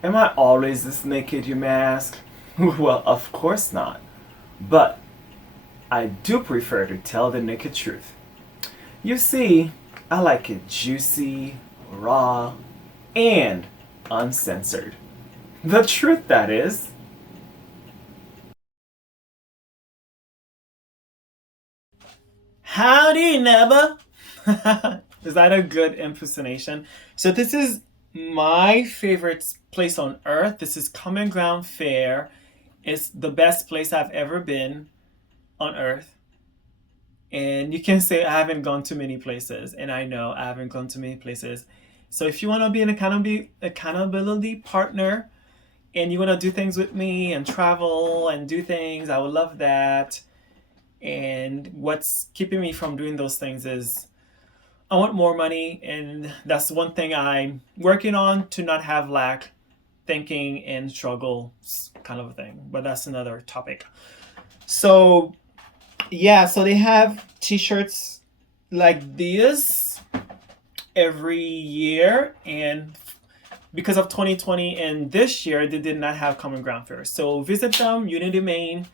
Am I always this naked, you may ask? Well, of course not. But I do prefer to tell the naked truth. You see, I like it juicy, raw, and uncensored. The truth, that is. Howdy, neighbor. Is that a good impersonation? So this is my favorite place on earth. This is Common Ground Fair. It's the best place I've ever been on earth. And you can say I haven't gone to many places, and I know I haven't gone to many places. So if you want to be an accountability partner and you want to do things with me and travel and do things, I would love that. And what's keeping me from doing those things is I want more money, and that's one thing I'm working on to not have lack thinking and struggles kind of a thing. But that's another topic. So yeah, so they have t-shirts like this every year, and because of 2020 and this year they did not have Common Ground Fair. So visit them, Unity, Maine.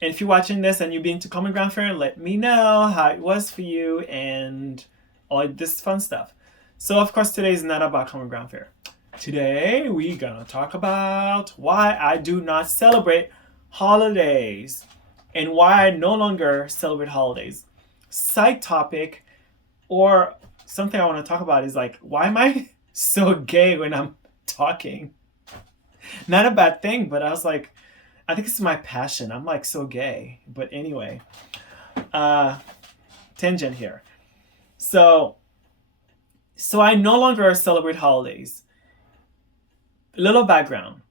And if you're watching this and you've been to Common Ground Fair, let me know how it was for you and all this fun stuff. So of course today is not about Common Ground Fair. Today we're gonna talk about why I do not celebrate holidays and why I no longer celebrate holidays. Side topic, or something I want to talk about, is like, why am I so gay when I'm talking? Not a bad thing, but I was like, I think it's my passion. I'm like so gay. But anyway, uh, tangent here. So, so I no longer celebrate holidays. A little background.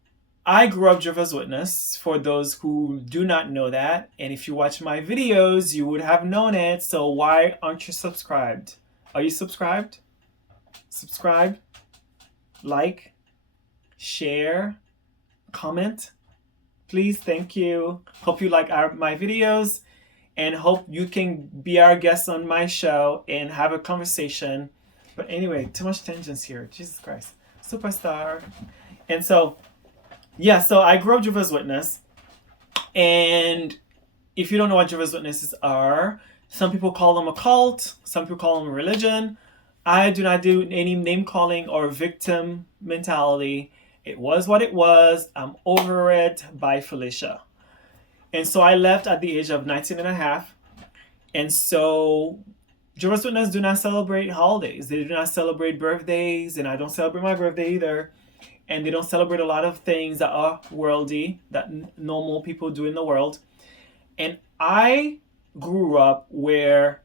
I grew up Jehovah's Witness, for those who do not know that. And if you watch my videos, you would have known it. So why aren't you subscribed? Are you subscribed? Subscribe, like, share, comment. Please, thank you. Hope you like my videos and hope you can be our guest on my show and have a conversation. But anyway, too much tangents here. Jesus Christ. Superstar. And so, yeah, so I grew up Jehovah's Witness. And if you don't know what Jehovah's Witnesses are, some people call them a cult, some people call them a religion. I do not do any name calling or victim mentality. It was what it was. I'm over it. Bye, Felicia. And so I left at the age of 19 and a half. And so Jehovah's Witnesses do not celebrate holidays. They do not celebrate birthdays, and I don't celebrate my birthday either. And they don't celebrate a lot of things that are worldly, that normal people do in the world. And I grew up where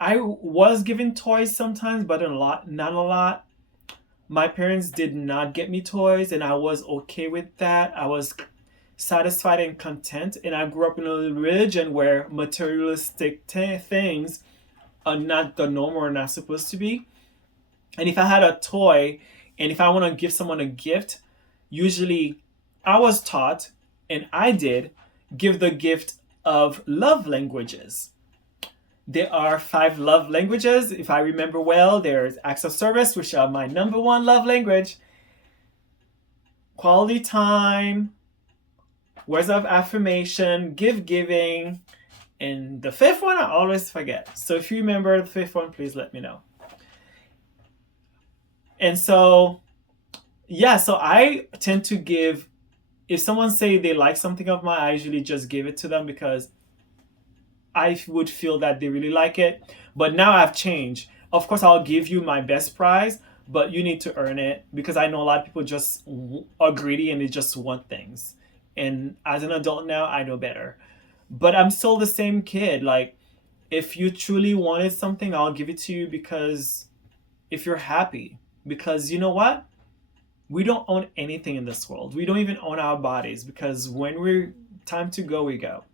I was given toys sometimes, but not a lot. My parents did not get me toys, and I was okay with that. I was satisfied and content. And I grew up in a religion where materialistic things are not the norm or not supposed to be. And if I had a toy, and if I want to give someone a gift, usually I was taught, and I did, give the gift of love languages. There are 5 love languages, if I remember well. There's acts of service, which are my number one love language, quality time, words of affirmation, giving, and the 5th one I always forget. So if you remember the 5th one, please let me know. And so, yeah, so I tend to give, if someone say they like something of mine, I usually just give it to them because I would feel that they really like it. But now I've changed. Of course, I'll give you my best prize, but you need to earn it, because I know a lot of people just are greedy and they just want things. And as an adult now, I know better. But I'm still the same kid. Like, if you truly wanted something, I'll give it to you, because if you're happy. Because you know what? We don't own anything in this world. We don't even own our bodies, because when we're time to go, we go.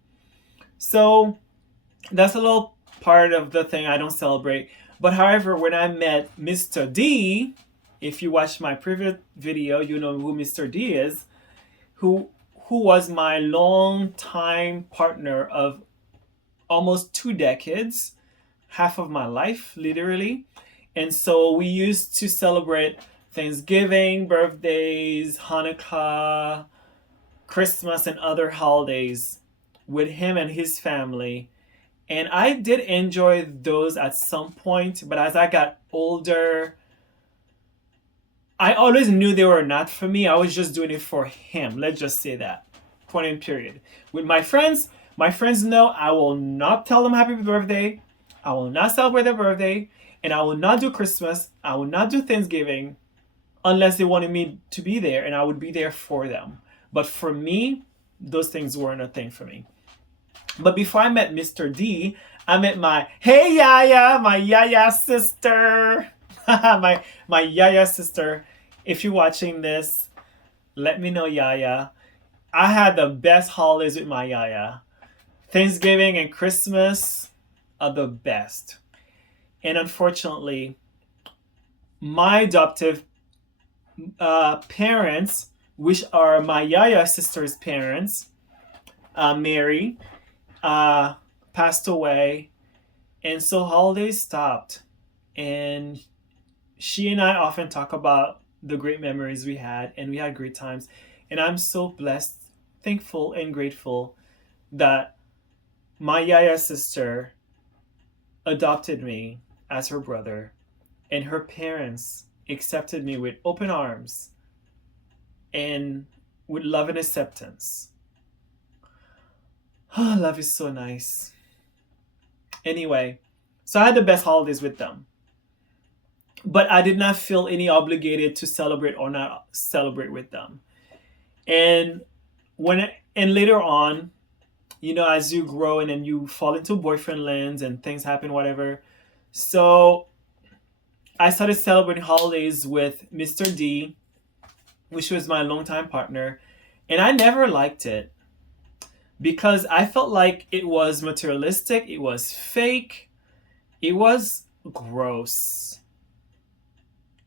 So that's a little part of the thing I don't celebrate. But however, when I met Mr. D, if you watch my previous video, you know who Mr. D is, who was my long time partner of almost 2 decades, half of my life, literally. And so we used to celebrate Thanksgiving, birthdays, Hanukkah, Christmas, and other holidays with him and his family. And I did enjoy those at some point, but as I got older, I always knew they were not for me. I was just doing it for him. Let's just say that. Point in period. With my friends know I will not tell them happy birthday. I will not celebrate their birthday. And I will not do Christmas. I will not do Thanksgiving unless they wanted me to be there, and I would be there for them. But for me, those things weren't a thing for me. But before I met Mr. D, I met my hey Yaya, my Yaya sister. my Yaya sister. If you're watching this, let me know, Yaya. I had the best holidays with my Yaya. Thanksgiving and Christmas are the best. And unfortunately, my adoptive parents, which are my Yaya sister's parents, Mary, passed away. And so holidays stopped. And she and I often talk about the great memories we had, and we had great times. And I'm so blessed, thankful, and grateful that my Yaya sister adopted me as her brother, and her parents accepted me with open arms and with love and acceptance. Oh, love is so nice. Anyway, so I had the best holidays with them. But I did not feel any obligated to celebrate or not celebrate with them. And later on, as you grow and then you fall into boyfriend lands and things happen, whatever. So I started celebrating holidays with Mr. D, which was my longtime partner, and I never liked it because I felt like it was materialistic, it was fake, it was gross.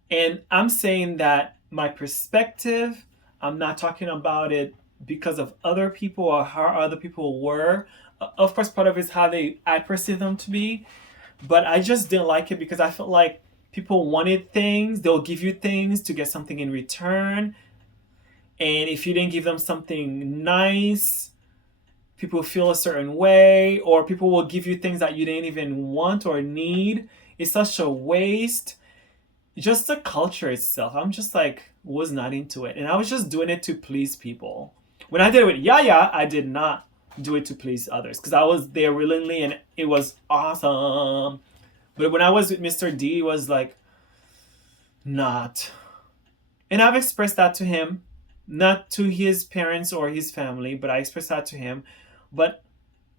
And I'm saying that my perspective, I'm not talking about it because of other people or how other people were. Of course, part of it is how I perceive them to be, but I just didn't like it because I felt like people wanted things, they'll give you things to get something in return. And if you didn't give them something nice, people feel a certain way, or people will give you things that you didn't even want or need. It's such a waste. Just the culture itself, I'm just like, was not into it. And I was just doing it to please people. When I did it with Yaya, I did not do it to please others because I was there willingly and it was awesome. But when I was with Mr. D, it was like, not. And I've expressed that to him, not to his parents or his family, but I expressed that to him. But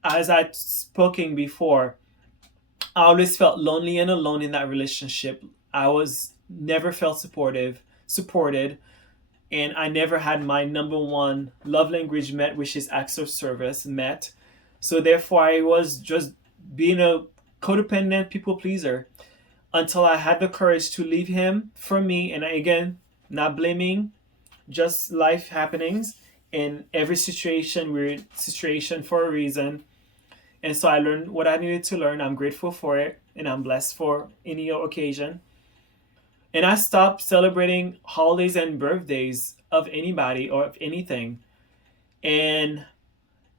as I'd spoken before, I always felt lonely and alone in that relationship. I was never felt supported, and I never had my number one love language met, which is acts of service met. So therefore, I was just being a codependent people pleaser until I had the courage to leave him for me. And again, not blaming, just life happenings. In every situation, we're in situation for a reason. And so I learned what I needed to learn. I'm grateful for it, and I'm blessed for any occasion. And I stopped celebrating holidays and birthdays of anybody or of anything. And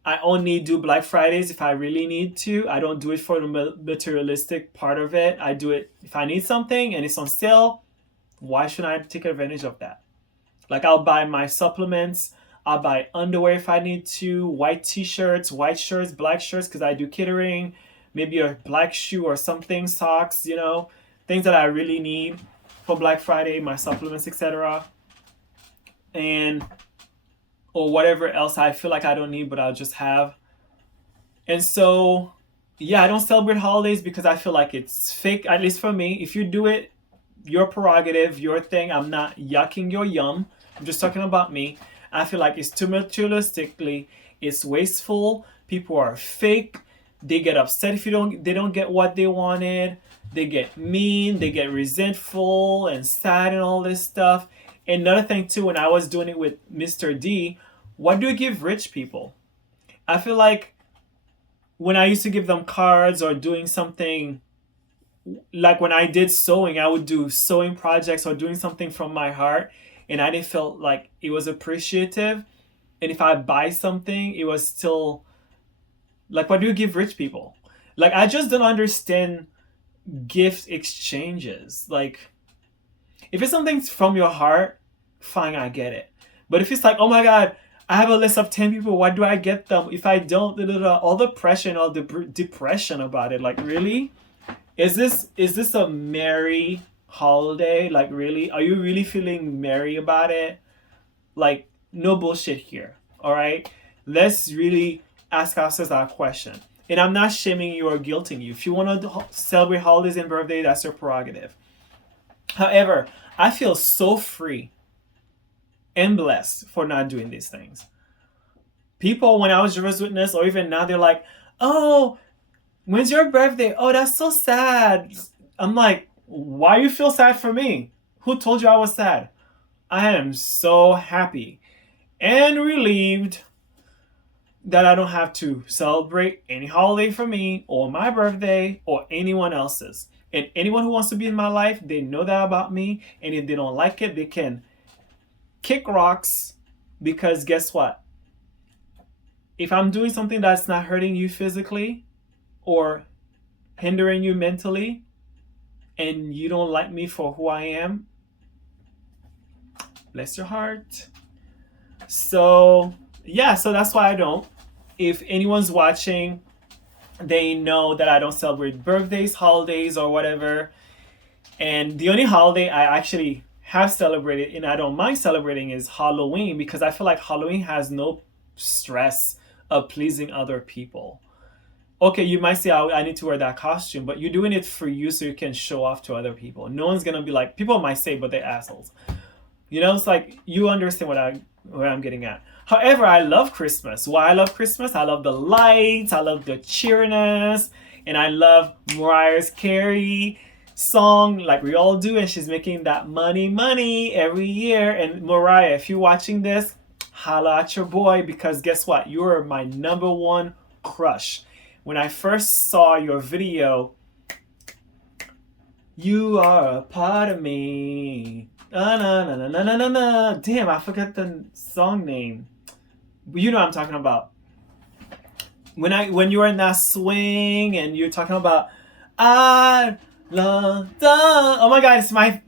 I only do Black Fridays if I really need to. I don't do it for the materialistic part of it. I do it if I need something and it's on sale. Why should I take advantage of that? Like, I'll buy my supplements. I'll buy underwear if I need to. White t-shirts, white shirts, black shirts because I do catering. Maybe a black shoe or something, socks, things that I really need for Black Friday, my supplements, etc. Or whatever else I feel like I don't need, but I'll just have. And so, yeah, I don't celebrate holidays because I feel like it's fake, at least for me. If you do it, your prerogative, your thing. I'm not yucking your yum. I'm just talking about me. I feel like it's too materialistically, it's wasteful. People are fake. They get upset if they don't get what they wanted. They get mean, they get resentful and sad and all this stuff. And another thing too, when I was doing it with Mr. D, what do you give rich people? I feel like when I used to give them cards or doing something like when I did sewing, I would do sewing projects or doing something from my heart, and I didn't feel like it was appreciative. And if I buy something, it was still like, what do you give rich people? Like, I just don't understand gift exchanges. Like, if it's something from your heart, fine, I get it. But if it's like, oh my god, I have a list of 10 people, what do I get them? If I don't, all the pressure and all the depression about it, like, really? Is this a merry holiday? Like, really? Are you really feeling merry about it? Like, no bullshit here. All right? Let's really ask ourselves that question. And I'm not shaming you or guilting you. If you want to celebrate holidays and birthday, that's your prerogative. However, I feel so free and blessed for not doing these things. People, when I was Jehovah's Witness, or even now, they're like, oh, when's your birthday? Oh, that's so sad. I'm like, why you feel sad for me? Who told you I was sad? I am so happy and relieved that I don't have to celebrate any holiday for me or my birthday or anyone else's. And anyone who wants to be in my life, they know that about me. And if they don't like it, they can kick rocks, because guess what? If I'm doing something that's not hurting you physically or hindering you mentally, and you don't like me for who I am, bless your heart. So, yeah, so that's why I don't. If anyone's watching, they know that I don't celebrate birthdays, holidays, or whatever. And the only holiday I actually have celebrated and I don't mind celebrating is Halloween, because I feel like Halloween has no stress of pleasing other people. Okay, you might say, I need to wear that costume, but you're doing it for you so you can show off to other people. No one's gonna be like, people might say, but they're assholes. You know, it's like, you understand what I'm getting at. However, I love Christmas. Why I love Christmas? I love the lights, I love the cheeriness, and I love Mariah Carey song, like we all do, and she's making that money every year. And Mariah, if you're watching this, holla at your boy, because guess what? You're my number one crush. When I first saw your video, you are a part of me. Na, na, na, na, na, na, na. Damn, I forgot the song name. You know what I'm talking about. When you were in that swing and you're talking about I love the, oh my god, it's my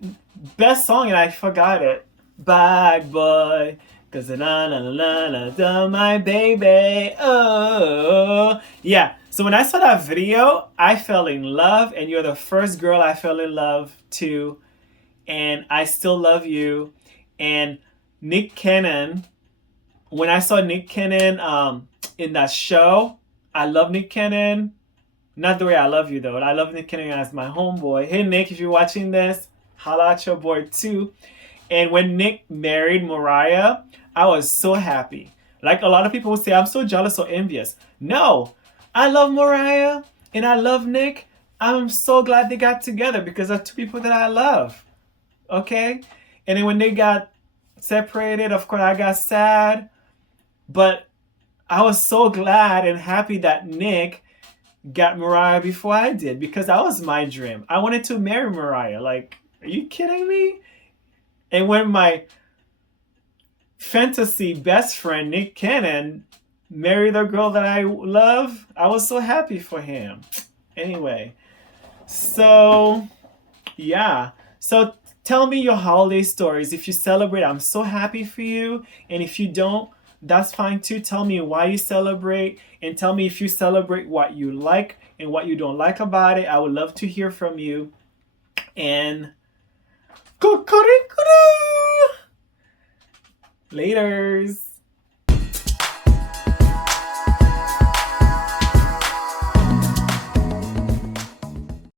best song and I forgot it. Bad boy. Cause na na na na na na, my baby. Oh yeah. So when I saw that video, I fell in love, and you're the first girl I fell in love to, and I still love you. And Nick Cannon, when I saw Nick Cannon in that show, I love Nick Cannon. Not the way I love you though. I love Nick Cannon as my homeboy. Hey Nick, if you're watching this, holla at your boy too. And when Nick married Mariah, I was so happy. Like a lot of people would say, I'm so jealous or envious. No, I love Mariah and I love Nick. I'm so glad they got together because they're two people that I love. Okay? And then when they got separated, of course, I got sad. But I was so glad and happy that Nick got Mariah before I did, because that was my dream. I wanted to marry Mariah. Like, are you kidding me? And when my fantasy best friend, Nick Cannon, married the girl that I love, I was so happy for him. Anyway, so yeah. So tell me your holiday stories. If you celebrate, I'm so happy for you. And if you don't, that's fine too. Tell me why you celebrate, and tell me if you celebrate, what you like and what you don't like about it. I would love to hear from you. And laters.